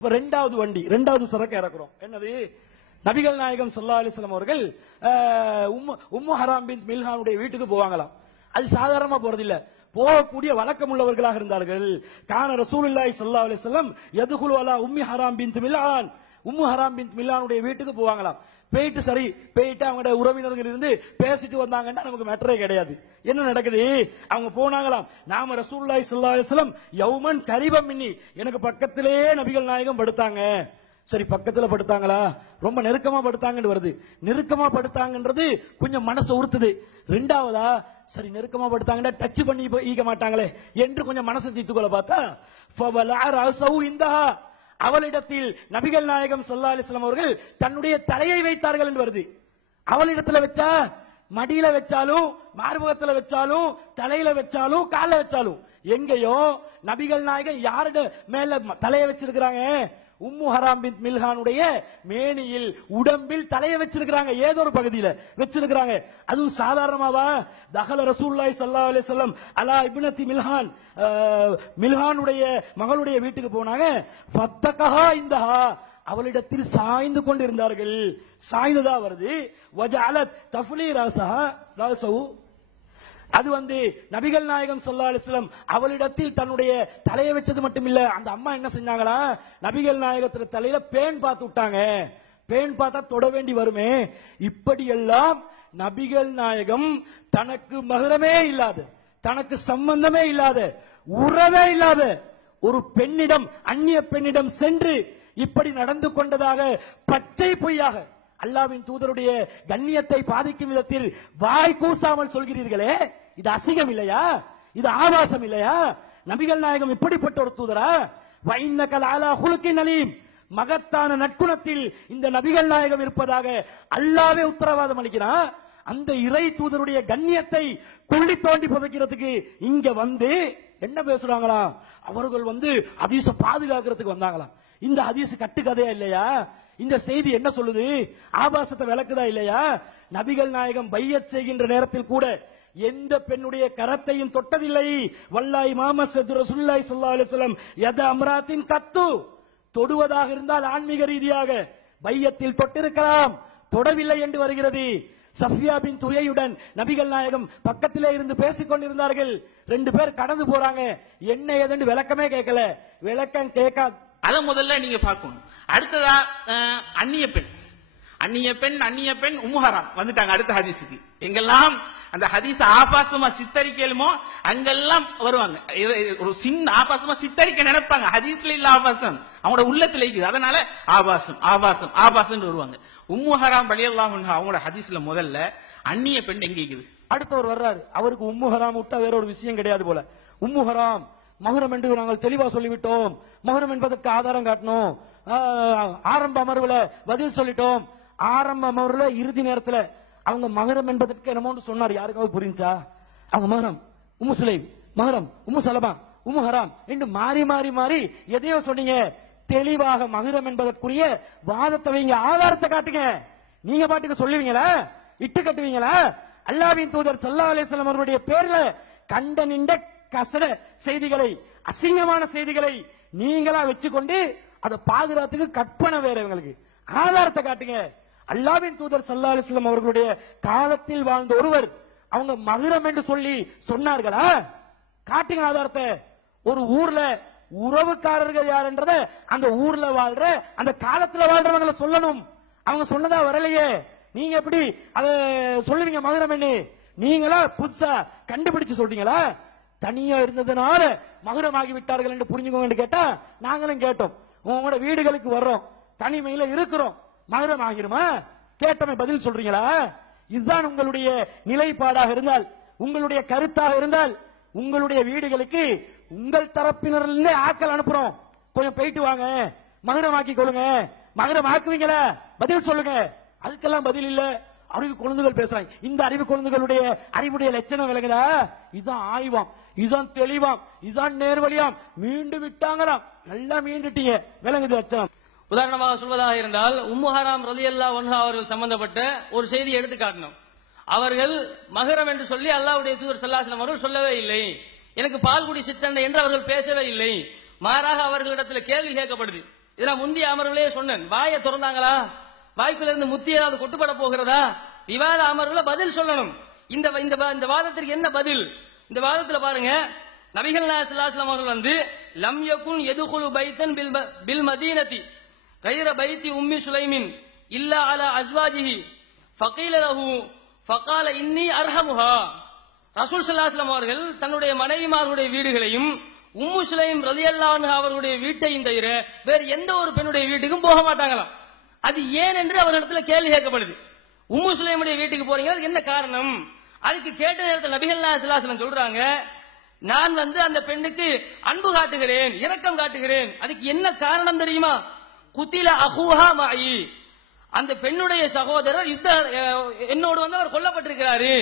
இப்ப ரெண்டாவது வண்டி ரெண்டாவது சரக்கு இறக்குறோம். என்னது? நபிகள் நாயகம் சல்லா அலிஸ்லாம் அவர்கள் உம்மு ஹராம் பின் மில்ஹானுடைய வீட்டுக்கு போவாங்களாம். அது சாதாரணமா போறதில்ல போகக்கூடிய வழக்கம் உள்ளவர்களாக இருந்தார்கள். கான ரசூலுல்லாஹி ஸல்லல்லாஹு அலைஹி வஸல்லம் அலா உம்மி ஹராம் பின் மில்ஹான். உம்மு ஹராம் பின் மில்லானுடைய வீட்டுக்கு போவாங்களாம். போயிட்டு சரி போயிட்டு அவங்களோட உறவினர்கள் இருந்து பேசிட்டு வந்தாங்கன்னா நமக்கு மேட்டரே கிடையாது. என்ன நடக்குது? அவங்க போனாங்களாம். நாம ரசூல்லாய் ஸல்லல்லாஹு யவுமன் கரிபம் மின்னி. எனக்கு பக்கத்திலே நபிகள் நாயகம் படுத்தாங்க. சரி பக்கத்துல படுத்தாங்களா? ரொம்ப நெருக்கமா படுத்தாங்கன்னு வருது. நெருக்கமா படுத்தாங்கன்றது கொஞ்சம் மனசை உறுத்துது. ரெண்டாவதா சரி நெருக்கமா படுத்தாங்கன்னா டச் பண்ணி ஈக்க ஈக மாட்டாங்களே என்று கொஞ்சம் மனசை தீத்துக்கொள்ள பார்த்தா ஃபவலா அவளிடத்தில் நபிகள் நாயகம் ஸல்லல்லாஹு அலிஸ்லாம் அவர்கள் தன்னுடைய தலையை வைத்தார்கள் என்று வருது. அவளிடத்துல வச்சா மடியில வச்சாலும் மார்பகத்துல வச்சாலும் தலையில வச்சாலும் கால வச்சாலும் எங்கேயோ நபிகள் நாயகம் யாருட மேல தலையை வச்சிருக்கிறாங்க? உம்மு ஹராம் பின் மில்ஹானுடைய மேனியில் உடம்பில் தலையை வச்சிருக்கிறாங்க ஏதோ ஒரு பகுதியில வச்சிருக்கிறாங்க. அதுவும் சாதாரணமாவா? தஹல ரசூல்லாய் சல்லா அலி சொல்லம் அலா இப்னத்தி மில்ஹான் மில்ஹானுடைய மகளுடைய வீட்டுக்கு போனாங்க. ஃபத்தகஹா இந்தஹா. அவளிடத்தில் சாய்ந்து கொண்டிருந்தார்கள். சாய்ந்ததா வருது. வஜஅலத் தஃப்லி ராசஹா ராசவு அது வந்து நபிகள் நாயகம் சொல்லா அலைஹி அவளிடத்தில் தன்னுடைய தலையை வச்சது மட்டும் இல்ல அந்த அம்மா என்ன செஞ்சாங்களா? நபிகள் நாயகத்துல தலையில பேன் பார்த்து விட்டாங்க. பேன் பார்த்தா தொட வேண்டி வருமே. இப்படி எல்லாம் நபிகள் நாயகம் தனக்கு மகரமே இல்லாத தனக்கு சம்பந்தமே இல்லாத உறவே இல்லாத ஒரு பெண்ணிடம் அந்நிய பெண்ணிடம் சென்று இப்படி நடந்து கொண்டதாக பச்சை பொய்யாக அல்லாவின் தூதருடைய கண்ணியத்தை பாதிக்கும் விதத்தில் வாய் கூசாமல் சொல்கிறீர்களே இது அசிங்கம் இல்லையா? இது ஆபாசம் இல்லையா? நபிகள் நாயகம் இப்படிப்பட்ட ஒரு தூதரா? வைன்னகல் ஆலா ஹுலுக்கின் அலீம். மகத்தான நற்குணத்தில் இந்த நபிகள் நாயகம் இருப்பதாக அல்லாவே உத்தரவாதம் அளிக்கிறான். அந்த இறை தூதருடைய கண்ணியத்தை குள்ளி தோண்டி புதைக்கிறதுக்கு இங்க வந்து என்ன பேசுறாங்களா அவர்கள் வந்து ஹதீஸ பாதுகாக்கிறதுக்கு வந்தாங்களாம். இந்த ஹதீஸ் கட்டுக்கதையா இல்லையா? இந்த செய்தி என்ன சொல்லுது? ஆபாசத்தை விளக்குதா இல்லையா? நபிகள் நாயகம் பையச் செய்கின்ற நேரத்தில் கூட எந்த பெண்ணுடைய கரத்தையும் தொட்டதில்லை. வல்லாய் மாம ரசூலுல்லாஹி ஸல்லல்லாஹு அலைஹி எத அம்ராத்தின் கத்து. தொடுவதாக இருந்தால் ஆன்மீக ரீதியாக பையத்தில் தொட்டிருக்கலாம். தொடவில்லை என்று வருகிறது. சஃபியா பின் துயையுடன் நபிகள் நாயகம் பக்கத்திலே இருந்து பேசிக் கொண்டிருந்தார்கள். ரெண்டு பேர் கடந்து போறாங்க. என்ன ஏதென்று விளக்கமே கேட்கல. விளக்கம் கேட்கா அதை முதல்ல நீங்க பார்க்கணும். அடுத்ததா அஹ், அந்நிய பெண். அந்நிய பெண் அந்நிய பெண் உம்முஹராம். வந்துட்டாங்க அடுத்த ஹதீஸுக்கு. எங்கெல்லாம் அந்த ஹதீஸ் ஆபாசமா சித்தரிக்கலுமோ அங்கெல்லாம் வருவாங்க. இது- ஒரு சின்ன ஆபாசமா சித்தரிக்க நினைப்பாங்க. ஹதீஸ்ல இல்ல ஆபாசம். அவங்களோட உள்ளத்துல இருக்குது. அதனால ஆபாசம் ஆபாசம் ஆபாசம் வருவாங்க. உம்முஹராம் ஹராம் அவங்களோட ஹதீஸ்ல முதல்ல அந்நிய பெண் எங்க இருக்குது? அடுத்தவர் வர்றாரு. அவருக்கு உம்முஹராம் விட்டா வேற ஒரு விஷயம் கிடையாது போல. உம்முஹராம் மகுரம் என்று நாங்கள் தெளிவா சொல்லிவிட்டோம். மகுரம் என்பதற்கு ஆதாரம் காட்டணும். ஆரம்ப அமர்வுல பதில் சொல்லிட்டோம். ஆரம்ப அமர்வுல இறுதி நேரத்துல அவங்க மகரம் என்பதற்கு என்னமோன்னு சொன்னார். யாருக்காவது புரிஞ்சா? அவங்க மகரம் உம்மு சுலைம் மகரம் உம்மு சலமா உம்மு ஹராம் என்று மாறி மாறி மாறி எதையோ சொன்னீங்க. தெளிவாக மகரம் என்பதற்குரிய வாதத்தை வைங்க ஆதாரத்தை காட்டுங்க. நீங்க பாட்டுக்கு சொல்லுவீங்களா? இட்டு கட்டுவீங்களா? அல்லாவின் தூதர் சல்லா அலிஸ்லாம் அவருடைய பேர்ல கண்ட நின்ற கசட செய்திகளை அசிங்கமான செய்திகளை நீங்களா வச்சுக்கொண்டு அதை பாதுகாத்துக்கு கற்பனை வேற இவங்களுக்கு. ஆதாரத்தை காட்டுங்க. அல்லாவின் தூதர் சல்லா அலிஸ்லாம் அவர்களுடைய காலத்தில் வாழ்ந்த ஒருவர் அவங்க மகுரம் என்று சொல்லி சொன்னார்களா? காட்டுங்க ஆதாரத்தை. ஒரு ஊர்ல உறவுக்காரர்கள் யாருன்றத அந்த ஊர்ல வாழ்ற அந்த காலத்துல வாழ்றவங்கள சொல்லணும். அவங்க சொன்னதா வரலையே. நீங்க எப்படி அத சொல்லுவீங்க மதுரம் நீங்களா புதுசா கண்டுபிடிச்சு சொல்றீங்களா? தனியா இருந்ததுனால மகுரமாகி விட்டார்கள் என்று புரிஞ்சுக்கோங்க கேட்டா நாங்களும் கேட்டோம். உங்களோட வீடுகளுக்கு வர்றோம். தனிமையில இருக்கிறோம். மகுரம் ஆகிருமா கேட்டமை பதில் சொல்றீங்களா? இதுதான் உங்களுடைய நிலைப்பாடாக இருந்தால் உங்களுடைய கருத்தாக இருந்தால் உங்களுடைய வீடுகளுக்கு உங்கள் தரப்பினரிலிருந்தே ஆக்கள் அனுப்புறோம். கொஞ்சம் போயிட்டு வாங்க. மகரமாக்கி கொள்ளுங்க. மகுரம் ஆக்குவீங்களா பதில் சொல்லுங்க. அதுக்கெல்லாம் பதில் இல்லை. அறிவு குழந்தைகள் பேசுறாங்க. இந்த அறிவு குழந்தைகளுடைய அறிவுடைய லட்சணம் விளங்குதா? இதுதான் ஆய்வாம். இதுதான் தெளிவாம். இதுதான் நேர்வழியாம். மீண்டு விட்டாங்களாம். நல்லா மீண்டுட்டீங்க. விலங்குது லட்சணம். உதாரணமாக சொல்வதாக இருந்தால் உம்மு ரதியல்லா ஒன்ஹா அவர்கள் சம்பந்தப்பட்ட ஒரு செய்தியை எடுத்து காட்டணும். அவர்கள் மகரம் என்று சொல்லி அல்லாவுடைய தூர் ஸல்லல்லாஹு அவர்கள் சொல்லவே இல்லை. எனக்கு பால்குடி சித்தண்டை என்று அவர்கள் பேசவே இல்லை. மாறாக அவர்களிடத்தில் கேள்வி கேட்கப்படுது. இதெல்லாம் முந்தைய அமர்வுலேயே சொன்னேன். வாயை திறந்தாங்களா? வாய்க்குள்ள இருந்து முத்தி ஏதாவது கொட்டுப்பட போகிறதா? விவாத அமர்வுல பதில் சொல்லணும். இந்த இந்த இந்த வாதத்திற்கு என்ன பதில்? இந்த வாதத்துல பாருங்க. நபிகள் நாயசல்லாஸ்லாம் அவர்கள் வந்து லம் யகுன் எதுகுலு பைத்தன் பில் பில் மதீனதி கைர பைத்தி உம்மி சுலைமின் இல்லா அல அஸ்வாஜிஹி ஃபகீல லஹு ஃபகால இன்னி அர்ஹமுஹா. ரசூல் ஸல்லல்லாஹு அவர்கள் தன்னுடைய மனைவிமார்களுடைய வீடுகளையும் உம்மு சுலைம் ரலியல்லாஹு அவர்களுடைய வீட்டையும் தவிர வேறு எந்த ஒரு பெண்ணுடைய வீட்டுக்கும் போக மாட்டாங்களாம். அது ஏன் என்று இடத்துல கேள்வி கேட்கப்படுது. உம்மு சுலைமுடைய வீட்டுக்கு போறீங்க அதுக்கு என்ன காரணம்? அதுக்கு கேட்ட நேரத்தில் நபிகள் நாயகம் சொல்றாங்க நான் வந்து அந்த பெண்ணுக்கு அன்பு காட்டுகிறேன் இரக்கம் காட்டுகிறேன். அதுக்கு என்ன காரணம் தெரியுமா? குத்தில அஹூஹா மாயி. அந்த பெண்ணுடைய சகோதரர் யுத்த என்னோடு வந்து அவர் கொல்லப்பட்டிருக்கிறாரு.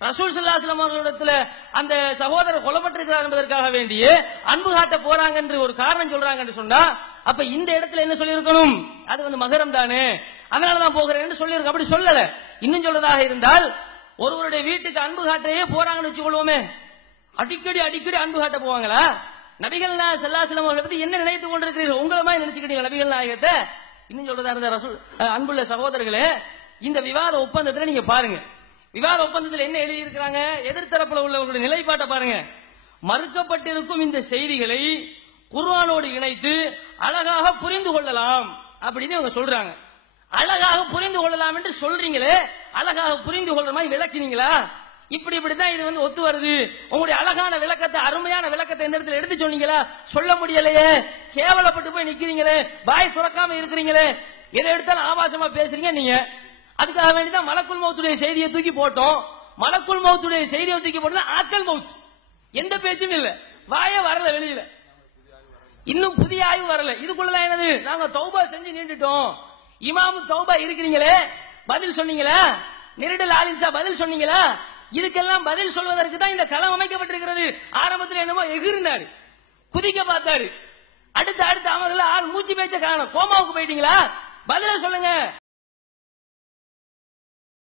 ரசூல் சல்லாஸ்லாம் அவர்களிடத்துல அந்த சகோதரர் கொல்லப்பட்டிருக்கிறார் என்பதற்காக வேண்டியே அன்பு காட்ட போறாங்க என்று ஒரு காரணம் சொல்றாங்க என்று சொன்னா அப்ப இந்த இடத்துல என்ன சொல்லியிருக்கணும்? அது வந்து மகரம் தானே. அதனாலதான் போகிறேன் சொல்லியிருக்க. அப்படி சொல்லல. இன்னும் சொல்றதாக இருந்தால் ஒருவருடைய வீட்டுக்கு அன்பு காட்டவே போறாங்கன்னு வச்சுக்கொள்வோமே. அடிக்கடி அடிக்கடி அன்பு காட்ட போவாங்களா? நபிகள் நாயக ஸல்லல்லாஹு அவர்களை பத்தி என்ன நினைத்துக் கொண்டிருக்கிறீர்கள்? உங்களை மாதிரி நினைச்சுக்கிட்டீங்க நபிகள் நாயகத்தை? இன்னும் சொல்றதா இருந்த ரசூல் அன்புள்ள சகோதரர்களே இந்த விவாத ஒப்பந்தத்துல நீங்க பாருங்க. விவாத ஒப்பந்தத்தில் என்ன எழுதியிருக்கிறாங்க? எதிர்த்தரப்புல உள்ளவர்களுடைய நிலைப்பாட்டை பாருங்க. மறுக்கப்பட்டிருக்கும் இந்த செய்திகளை குர்வானோடு இணைத்து அழகாக புரிந்து கொள்ளலாம் அப்படின்னு அவங்க சொல்றாங்க. அழகாக புரிந்து கொள்ளலாம் என்று சொல்றீங்களே அழகாக புரிந்து கொள்ற மாதிரி விளக்கினீங்களா? இப்படி இப்படிதான் இது வந்து ஒத்து வருது. உங்களுடைய அழகான விளக்கத்தை அருமையான விளக்கத்தை இந்த இடத்துல எடுத்து சொன்னீங்களா? சொல்ல முடியலையே. கேவலப்பட்டு போய் நிக்கிறீங்களே. வாய் துறக்காம இருக்கிறீங்களே. எதை எடுத்தாலும் ஆபாசமா பேசுறீங்க நீங்க. அதுக்காக வேண்டிதான் மலக்குள் மௌத்துடைய செய்தியை தூக்கி போட்டோம். மலக்குள் மௌத்துடைய செய்தியை தூக்கி போட்டோம் ஆக்கல் மௌத் எந்த பேச்சும் இல்லை. வாயே வரல வெளியில. இன்னும் புதிய ஆய்வு வரல. இதுக்குள்ளதான் என்னது? நாங்க தௌபா செஞ்சு நின்றுட்டோம் இமாமு தௌபா இருக்கிறீங்களே? பதில் சொன்னீங்களா? நெருடல் ஆலிம்சா பதில் சொன்னீங்களா? இதுக்கெல்லாம் பதில் சொல்வதற்கு தான் இந்த களம் அமைக்கப்பட்டிருக்கிறது. ஆரம்பத்தில் என்னமோ எகிரினாரு. குதிக்க பார்த்தாரு. அடுத்த அடுத்த அமர்ல ஆள் மூச்சு பேச்ச காணும். கோமாவுக்கு போயிட்டீங்களா? பதில சொல்லுங்க.